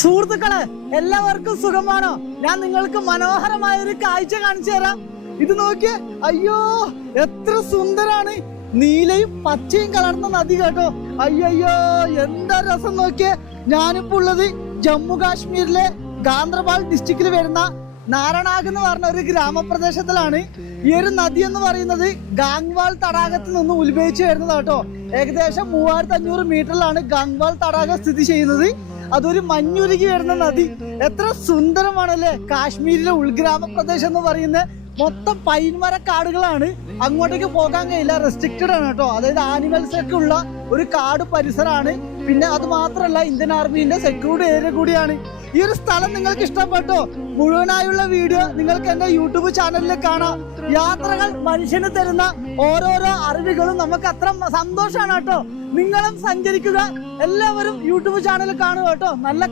സുഹൃത്തുക്കളെ, എല്ലാവർക്കും സുഖമാണോ? ഞാൻ നിങ്ങൾക്ക് മനോഹരമായ ഒരു കാഴ്ച കാണിച്ചു തരാം. ഇത് നോക്കിയേ, അയ്യോ എത്ര സുന്ദരാണ്! നീലയും പച്ചയും കലർന്ന നദി കേട്ടോ. അയ്യോ എന്താ രസം നോക്കിയേ. ഞാനിപ്പോ ഉള്ളത് ജമ്മു കാശ്മീരിലെ ഗാന്ദർബാൽ ഡിസ്ട്രിക്റ്റിൽ വരുന്ന നാരണാഗ് എന്ന് പറഞ്ഞ ഒരു ഗ്രാമപ്രദേശത്തിലാണ്. ഈ ഒരു നദി എന്ന് പറയുന്നത് ഗാംഗ്വാൾ തടാകത്തിൽ നിന്ന് ഉത്ഭവിച്ചു വരുന്നത് കേട്ടോ. ഏകദേശം 3500 മീറ്ററിലാണ് ഗാംഗ്വാൾ തടാകം സ്ഥിതി ചെയ്യുന്നത്. അതൊരു മഞ്ഞുരുകി വരുന്ന നദി. എത്ര സുന്ദരമാണല്ലേ! കാശ്മീരിലെ ഉൾഗ്രാമ പ്രദേശം എന്ന് പറയുന്നത് മൊത്തം പൈൻമര കാടുകളാണ്. അങ്ങോട്ടേക്ക് പോകാൻ കഴിയില്ല, റെസ്ട്രിക്റ്റഡ് ആണ് കേട്ടോ. അതായത് ആനിമൽസ് ഒക്കെ ഉള്ള ഒരു കാട് പരിസരമാണ്. പിന്നെ അത് മാത്രമല്ല, ഇന്ത്യൻ ആർമിന്റെ സെക്യൂർഡ് ഏരിയ കൂടിയാണ്. ഈ ഒരു സ്ഥലം നിങ്ങൾക്ക് ഇഷ്ടപ്പെട്ടോ? മുഴുവനായുള്ള വീഡിയോ നിങ്ങൾക്ക് എന്റെ യൂട്യൂബ് ചാനലിൽ കാണാം. യാത്രകൾ മനുഷ്യന് തരുന്ന ഓരോരോ അറിവുകളും നമുക്ക് അത്ര സന്തോഷമാണ് കേട്ടോ. നിങ്ങളും സഞ്ചരിക്കുക, എല്ലാവരും യൂട്യൂബ് ചാനൽ കാണുക കേട്ടോ. നല്ല